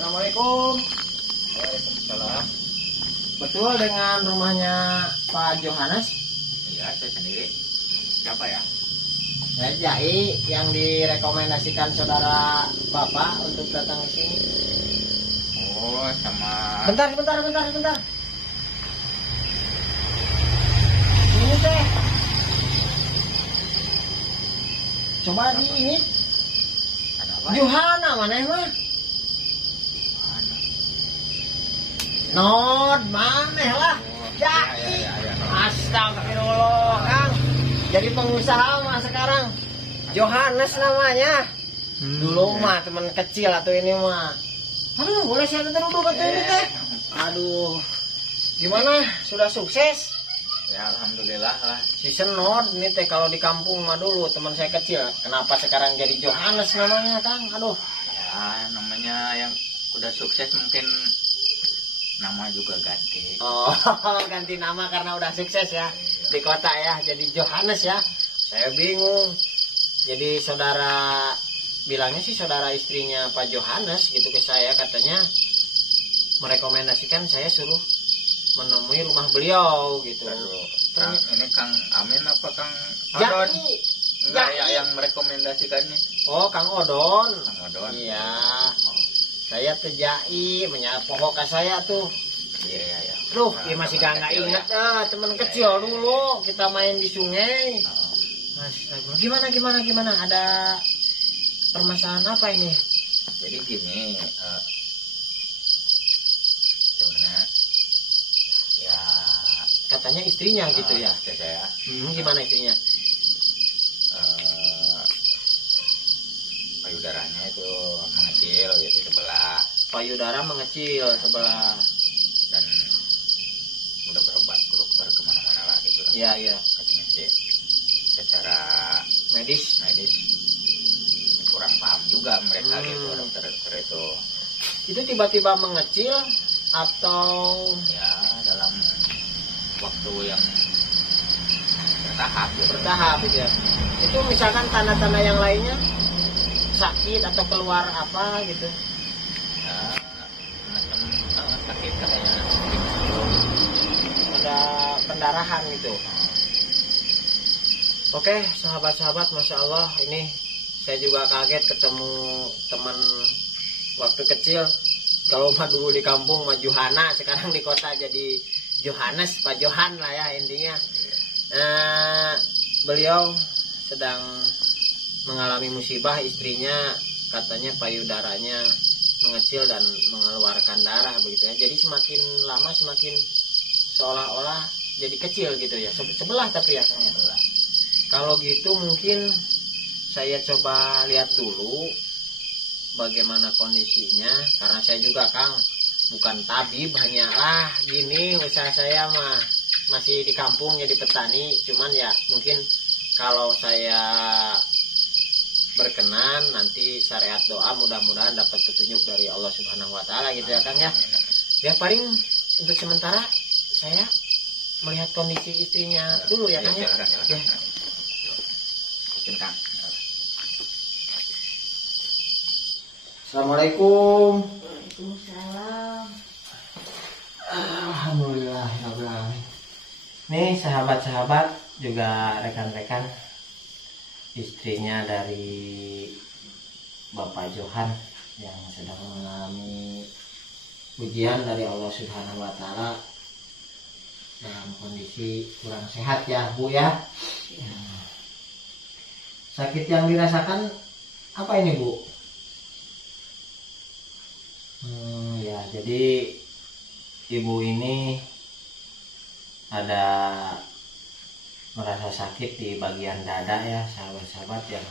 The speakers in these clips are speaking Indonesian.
Assalamualaikum. Waalaikumsalam. Betul dengan rumahnya Pak Johannes? Iya, saya sendiri. Siapa ya? Saya Jai yang direkomendasikan saudara Bapak untuk datang ke sini. Oh, sama. Bentar. Ini teh. Coba di ini. Ada apa? Johana mana mah? Mana? Nod mana lah? Oh, Jai. iya. Astagfirullah, Kang. Jadi pengusaha mah sekarang. Johannes namanya. Dulu mah teman kecil atau ini mah. Aduh, boleh saya duduk atau ini teh? Aduh. Gimana? Sudah sukses? Ya, alhamdulillah lah. Si Senod ini teh kalau di kampung mah dulu teman saya kecil. Kenapa sekarang jadi Johannes namanya, Kang? Aduh. Ya, namanya yang udah sukses mungkin nama juga ganti. Oh, ganti nama karena udah sukses ya. Di kota ya, jadi Johannes ya. Saya bingung. Jadi saudara bilangnya sih saudara istrinya Pak Johannes gitu ke saya, katanya merekomendasikan saya suruh menemui rumah beliau gitu. Aduh, Kang, ini Kang Amin apa Kang Jai. Odon? Enggak Jai. ya yang merekomendasikannya. Oh, Kang Odon. Kang Odon. Iya. Oh, Saya tejai menyapa ke saya tuh. iya. Duh, Nah, dia masih teman gak kecil inget teman Iya, kecil iya. dulu kita main di sungai. Oh, Astaga, gimana? Ada permasalahan apa ini? jadi gini, sebenarnya ya Katanya istrinya gitu ya. istri saya Gimana istrinya? payudaranya itu mengecil gitu sebelah Payudara mengecil sebelah. dan udah berobat dokter kemana-mana lah gitu lah. Iya. Katanya sih secara Medis. medis kurang paham juga mereka gitu dokter itu Itu tiba-tiba mengecil atau ya dalam waktu yang bertahap gitu. bertahap gitu ya. Itu misalkan tanda-tanda yang lainnya sakit atau keluar apa gitu. Ya semacam sakit katanya Ada pendarahan gitu. Oke, sahabat-sahabat, Masya Allah, ini saya juga kaget ketemu teman waktu kecil. Kalau mah dulu di kampung mah Johana, sekarang di kota jadi Johannes, Pak Johan lah ya intinya. Beliau sedang mengalami musibah, istrinya katanya payudaranya mengecil dan mengeluarkan darah begitu ya. Jadi semakin lama semakin seolah-olah jadi kecil gitu ya. Sebelah tapi ya Kang. Kalau gitu mungkin saya coba lihat dulu bagaimana kondisinya, karena saya juga Kang bukan tabib, hanyalah gini usaha saya mah masih di kampung jadi petani. Cuman ya mungkin kalau saya berkenan nanti syariat doa mudah-mudahan dapat petunjuk dari Allah Subhanahu wa taala gitu ya Kang ya. Ya paling untuk sementara saya melihat kondisi istrinya dulu ya Kang ya. Ya. Kang. Assalamualaikum. Waalaikumsalam. Alhamdulillah. Nih sahabat-sahabat juga rekan-rekan, istrinya dari Bapak Johan yang sedang mengalami ujian dari Allah Subhanahu wa taala dalam kondisi kurang sehat ya Bu ya. Sakit yang dirasakan apa ini Bu? Ya jadi ibu ini ada merasa sakit di bagian dada ya sahabat-sahabat, yang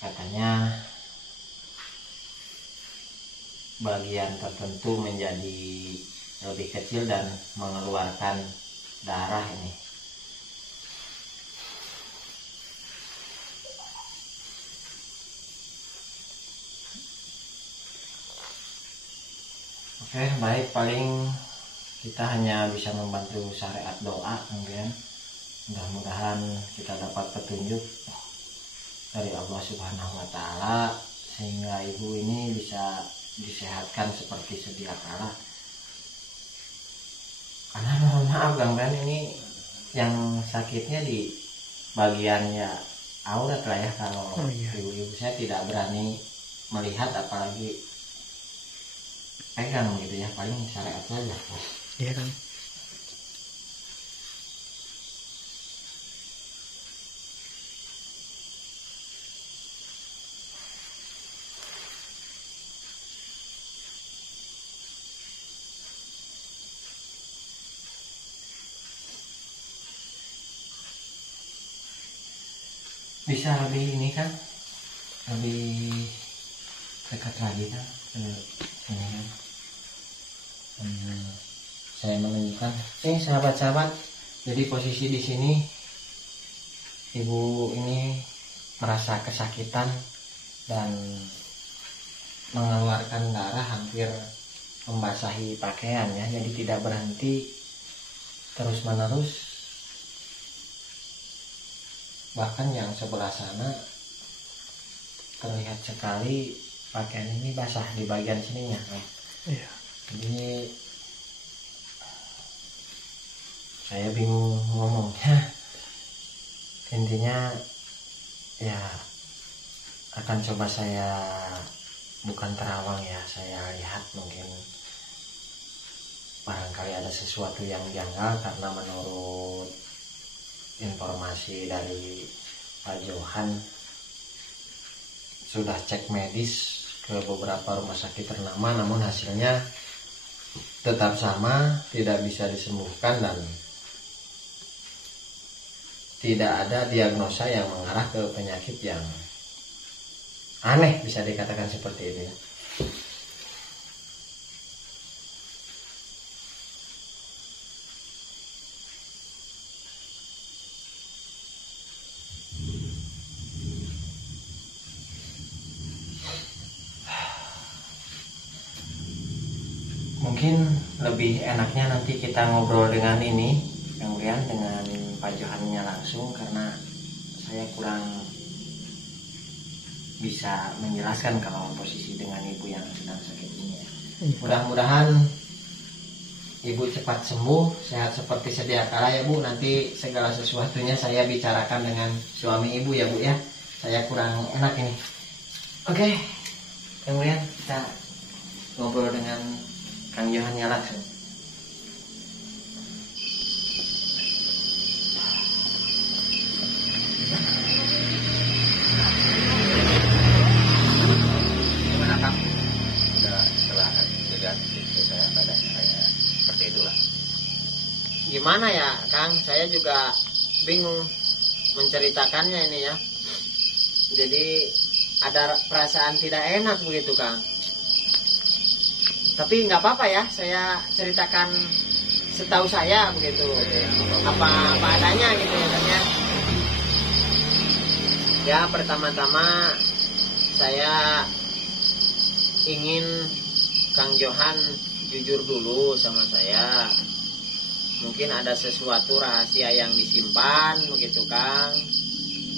katanya bagian tertentu menjadi lebih kecil dan mengeluarkan darah ini. Oke, baik, paling kita hanya bisa membantu syariat doa mungkin. Mudah-mudahan kita dapat petunjuk dari Allah Subhanahu wa taala sehingga ibu ini bisa disehatkan seperti sedia kala. Karena mohon maaf Kang Ben, ini yang sakitnya di bagian ya aurat lah ya, kalau ibu-ibu saya tidak berani melihat apalagi pegang gitu ya, paling syariat saja. Iya Kang. Bisa lebih ini kan, lebih dekat lagi kan ini kan. Saya menunjukkan sahabat-sahabat, jadi posisi di sini ibu ini merasa kesakitan dan mengeluarkan darah hampir membasahi pakaiannya, jadi tidak berhenti, terus menerus. Bahkan yang sebelah sana terlihat sekali pakaian ini basah di bagian sininya. Iya. Jadi saya bingung ngomongnya. Intinya ya akan coba saya bukan terawang ya, saya lihat mungkin barangkali ada sesuatu yang janggal, karena menurut informasi dari Pak Johan sudah cek medis ke beberapa rumah sakit ternama, namun hasilnya tetap sama, tidak bisa disembuhkan dan tidak ada diagnosa yang mengarah ke penyakit yang aneh, bisa dikatakan seperti itu ya. Mungkin lebih enaknya nanti kita ngobrol dengan ini, kemudian dengan Pak Johannya langsung, karena saya kurang bisa menjelaskan kalau posisi dengan ibu yang sedang sakit ini ya. Mudah-mudahan ibu cepat sembuh, sehat seperti sedia kala ya Bu. Nanti segala sesuatunya saya bicarakan dengan suami ibu ya Bu ya. Saya kurang enak ini. Oke, kemudian kita ngobrol dengan Kang Johannya langsung. Gimana Kang? Udah setelah jeda itu saya keadaannya kayak seperti itulah. Gimana ya Kang, saya juga bingung menceritakannya ini ya. Jadi ada perasaan tidak enak begitu Kang. Tapi nggak apa-apa ya, saya ceritakan setahu saya begitu, apa adanya gitu ya Kang ya. Ya pertama-tama saya ingin Kang Johan jujur dulu sama saya. Mungkin ada sesuatu rahasia yang disimpan begitu Kang,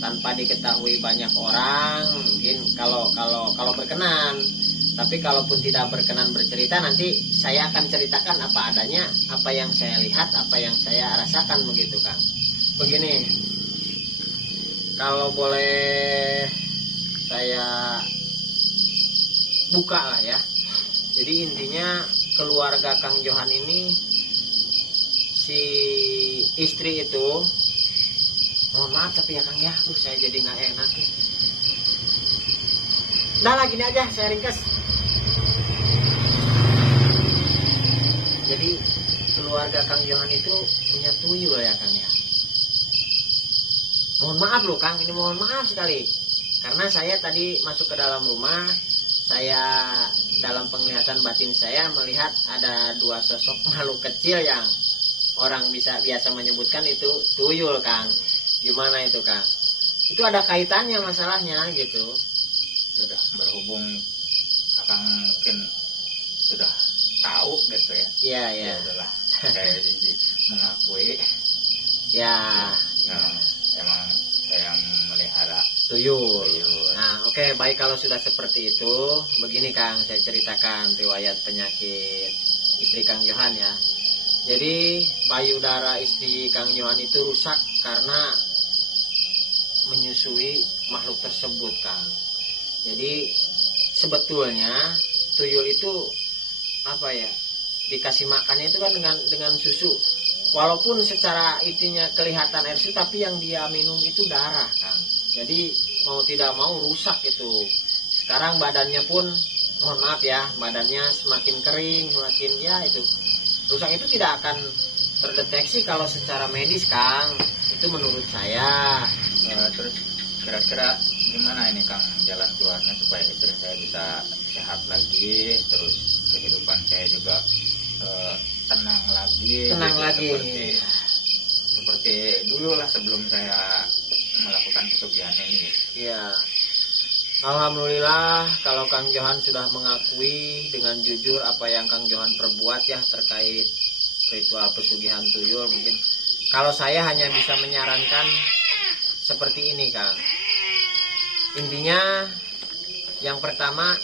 tanpa diketahui banyak orang. Mungkin kalau berkenan. Tapi kalaupun tidak berkenan bercerita, nanti saya akan ceritakan apa adanya, apa yang saya lihat, apa yang saya rasakan begitu Kang. Begini, kalau boleh saya buka lah ya. Jadi intinya keluarga Kang Johan ini, si istri itu, mohon maaf tapi ya Kang ya, saya jadi nggak enak ya. Udah lah gini aja, saya ringkas. Jadi keluarga Kang Johan itu punya tuyul ya Kang ya. Mohon maaf loh Kang, ini mohon maaf sekali. Karena saya tadi masuk ke dalam rumah, saya dalam penglihatan batin saya melihat ada dua sosok makhluk kecil yang orang biasa menyebutkan itu tuyul Kang. Gimana itu Kang? Itu ada kaitannya masalahnya gitu. Sudah berhubung Kakang mungkin sudah tahu gitu ya. Iya ya. Ya udahlah, saya mengakui. Ya. Nah, emang saya melihara tuyul. Tuyul. Nah, oke, baik kalau sudah seperti itu, begini Kang, saya ceritakan riwayat penyakit istri Kang Johan ya. Jadi payudara istri Kang Johan itu rusak karena menyusui makhluk tersebut Kang. Jadi sebetulnya tuyul itu apa ya, dikasih makannya itu kan dengan susu. Walaupun secara itinya kelihatan air susu, tapi yang dia minum itu darah Kang. Jadi mau tidak mau rusak itu. Sekarang badannya pun, mohon maaf ya, badannya semakin kering, semakin ya itu. Rusak itu tidak akan terdeteksi kalau secara medis Kang. Itu menurut saya. Terus kira-kira gimana ini Kang jalan keluarnya supaya istri saya bisa sehat lagi, terus kehidupan saya juga tenang lagi. Tenang gitu, lagi. Seperti dulu lah sebelum saya melakukan pesugihan ini. Iya. Alhamdulillah kalau Kang Johan sudah mengakui dengan jujur apa yang Kang Johan perbuat ya terkait ritual pesugihan tuyul. Mungkin kalau saya hanya bisa menyarankan seperti ini Kang. Intinya yang pertama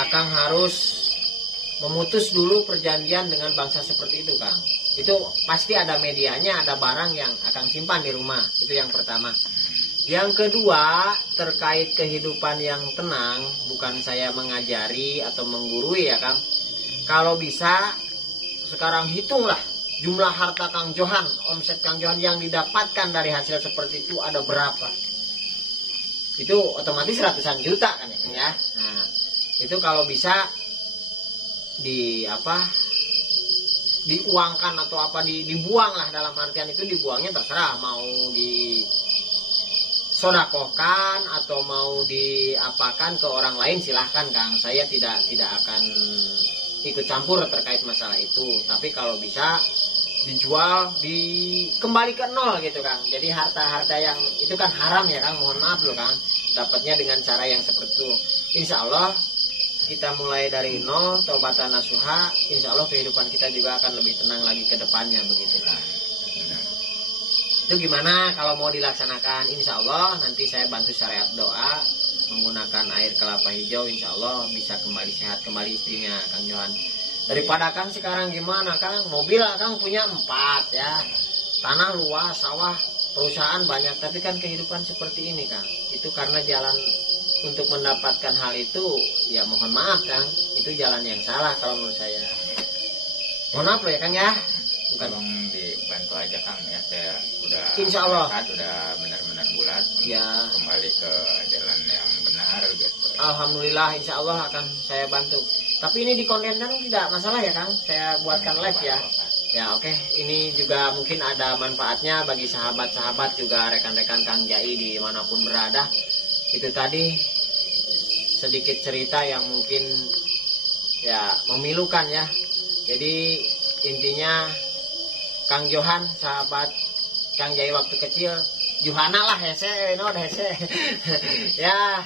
Akang harus memutus dulu perjanjian dengan bangsa seperti itu Kang. Itu pasti ada medianya, ada barang yang Akang simpan di rumah. Itu yang pertama. Yang kedua, terkait kehidupan yang tenang, bukan saya mengajari atau menggurui ya Kang. Kalau bisa, sekarang hitunglah jumlah harta Kang Johan, omset Kang Johan yang didapatkan dari hasil seperti itu ada berapa. Itu otomatis ratusan juta kan ya. Nah, itu kalau bisa diuangkan atau dibuang lah, dalam artian itu dibuangnya terserah mau di sodakohkan atau mau diapakan ke orang lain silahkan Kang. Saya tidak akan ikut campur terkait masalah itu. Tapi kalau bisa dijual, kembali ke nol gitu Kang. Jadi harta-harta yang itu kan haram ya Kang, mohon maaf loh Kang. Dapatnya dengan cara yang seperti itu. Insya Allah kita mulai dari nol, taubatan nasuha, insya Allah kehidupan kita juga akan lebih tenang lagi ke depannya begitu Kang. Itu gimana kalau mau dilaksanakan? Insya Allah nanti saya bantu syariat doa menggunakan air kelapa hijau, insya Allah bisa kembali sehat kembali istrinya Kang Johan. Daripada Kang sekarang gimana Kang, mobil Kang punya 4 ya, tanah luas, sawah, perusahaan banyak, tapi kan kehidupan seperti ini Kang. Itu karena jalan untuk mendapatkan hal itu ya mohon maaf Kang, itu jalan yang salah kalau menurut saya. Mohon maaf loh ya Kang ya. Tolong dibantu aja Kang ya, saya udah Insya Allah udah benar-benar bulat ya, kembali ke jalan yang benar gitu. Alhamdulillah insya Allah akan saya bantu. Tapi ini dikontenkan tidak masalah ya Kang, saya buatkan live ya. Ya oke, ini juga mungkin ada manfaatnya bagi sahabat-sahabat juga rekan-rekan Kang Jai dimanapun berada. Itu tadi sedikit cerita yang mungkin ya memilukan ya. Jadi intinya Kang Johan, sahabat Kang Jai waktu kecil, Johana lah hese, no hese. Ya,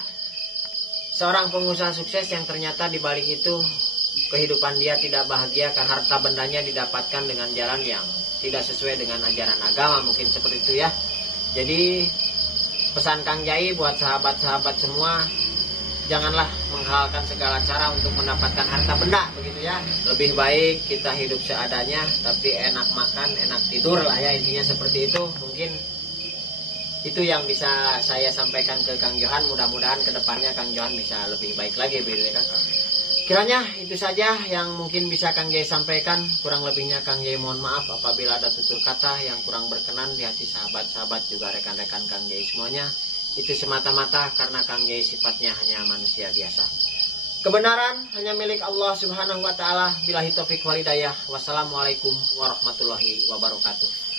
seorang pengusaha sukses yang ternyata di balik itu kehidupan dia tidak bahagia karena harta bendanya didapatkan dengan jalan yang tidak sesuai dengan ajaran agama, mungkin seperti itu ya. Jadi pesan Kang Jai buat sahabat-sahabat semua, janganlah menghalalkan segala cara untuk mendapatkan harta benda begitu ya. Lebih baik kita hidup seadanya tapi enak makan, enak tidur lah ya, intinya seperti itu. Mungkin itu yang bisa saya sampaikan ke Kang Johan. Mudah-mudahan kedepannya Kang Johan bisa lebih baik lagi begitu ya Kang. Kiranya itu saja yang mungkin bisa Kang Jai sampaikan. Kurang lebihnya Kang Jai mohon maaf apabila ada tutur kata yang kurang berkenan di hati sahabat-sahabat juga rekan-rekan Kang Jai semuanya. Itu semata-mata karena Kang Jai sifatnya hanya manusia biasa. Kebenaran hanya milik Allah Subhanahu wa taala. Billahi taufik wal hidayah. Wassalamualaikum warahmatullahi wabarakatuh.